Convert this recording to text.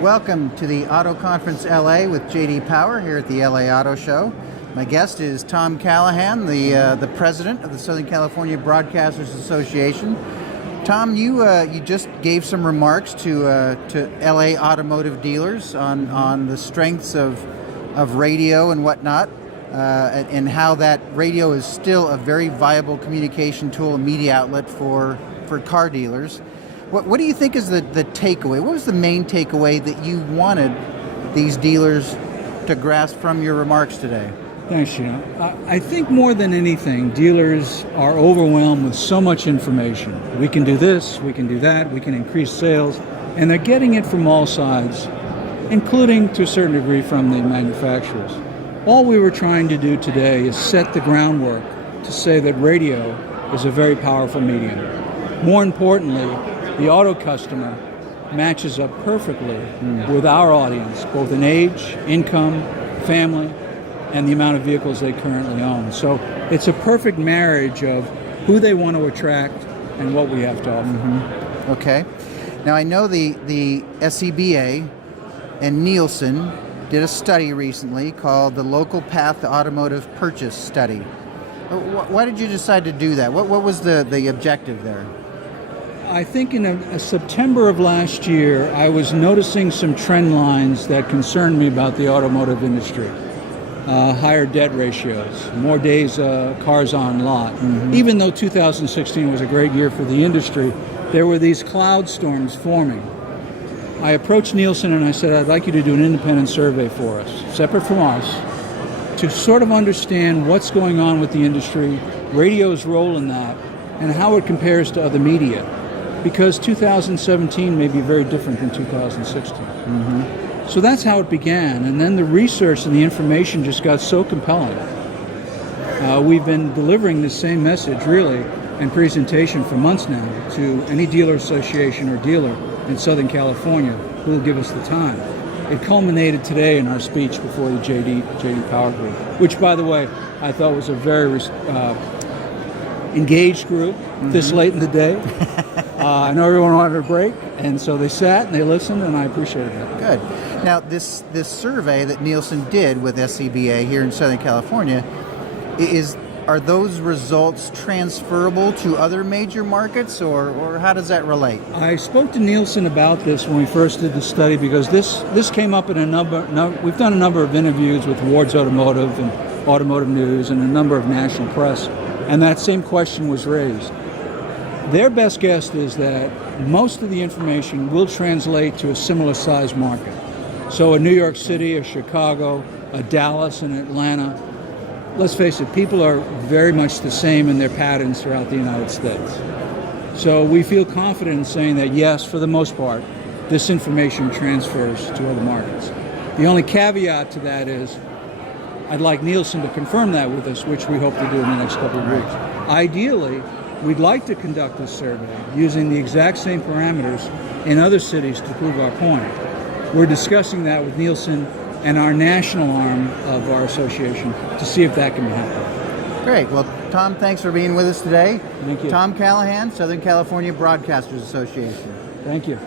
Welcome to the AutoConference LA with JD Power here at the LA Auto Show. My guest is Thom Callahan, the president of the Southern California Broadcasters Association. Thom, you just gave some remarks to LA automotive dealers on the strengths of radio and whatnot, and how that radio is still a very viable communication tool and media outlet for car dealers. What do you think is the takeaway? What was the main takeaway that you wanted these dealers to grasp from your remarks today? Thanks, Gino. I think more than anything, dealers are overwhelmed with so much information. We can do this, we can do that, we can increase sales, and they're getting it from all sides, including to a certain degree from the manufacturers. All we were trying to do today is set the groundwork to say that radio is a very powerful medium. More importantly, the auto customer matches up perfectly with our audience, both in age, income, family, and the amount of vehicles they currently own. So it's a perfect marriage of who they want to attract and what we have to offer. Mm-hmm. Okay. Now I know the SCBA and Nielsen did a study recently called the Local Path to Automotive Purchase Study. Why did you decide to do that? What was the objective there? I think in September of last year, I was noticing some trend lines that concerned me about the automotive industry. Higher debt ratios, more days cars on lot. Mm-hmm. Even though 2016 was a great year for the industry, there were these cloud storms forming. I approached Nielsen and I said, I'd like you to do an independent survey for us, separate from us, to sort of understand what's going on with the industry, radio's role in that, and how it compares to other media. Because 2017 may be very different than 2016. Mm-hmm. So that's how it began. And then the research and the information just got so compelling. We've been delivering the same message, really, and presentation for months now to any dealer association or dealer in Southern California who will give us the time. It culminated today in our speech before the JD Power Group, which, by the way, I thought was a very engaged group this late in the day. I know everyone wanted a break, and so they sat and they listened, and I appreciated that. Good. Now, this survey that Nielsen did with SCBA here in Southern California, are those results transferable to other major markets, or how does that relate? I spoke to Nielsen about this when we first did the study because this came up in we've done a number of interviews with Ward's Automotive and Automotive News and a number of national press, and that same question was raised. Their best guess is that most of the information will translate to a similar size market. So a New York City, a Chicago, a Dallas, and Atlanta. Let's face it, people are very much the same in their patterns throughout the United States. So we feel confident in saying that yes, for the most part, this information transfers to other markets. The only caveat to that is I'd like Nielsen to confirm that with us, which we hope to do in the next couple of weeks. Ideally, we'd like to conduct this survey using the exact same parameters in other cities to prove our point. We're discussing that with Nielsen and our national arm of our association to see if that can be happened. Great. Well, Thom, thanks for being with us today. Thank you. Thom Callahan, Southern California Broadcasters Association. Thank you.